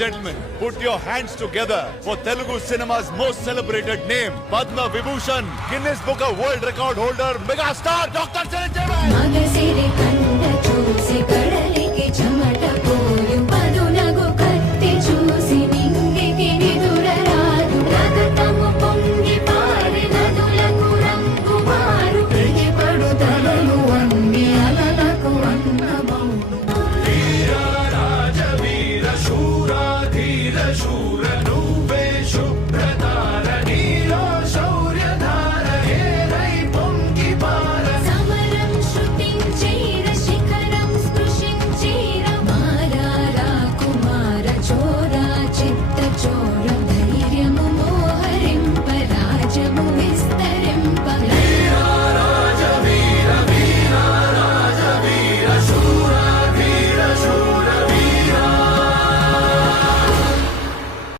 and gentlemen, put your hands together for Telugu cinema's most celebrated name, Padma Vibhushan, Guinness Book of World Record holder, megastar Dr. Chiranjeevi. మగసిరి కండ చూసి కడలికి చెమట పోయు పదునగు కత్తి చూసి నింగికి నిదురరాదు రగతము పొంగి పారి నదులకు రంగు మారు తెగిపడు తలలు అన్ని అలలకు అన్నమౌను వీర రాజ వీర శూర ధీర శూర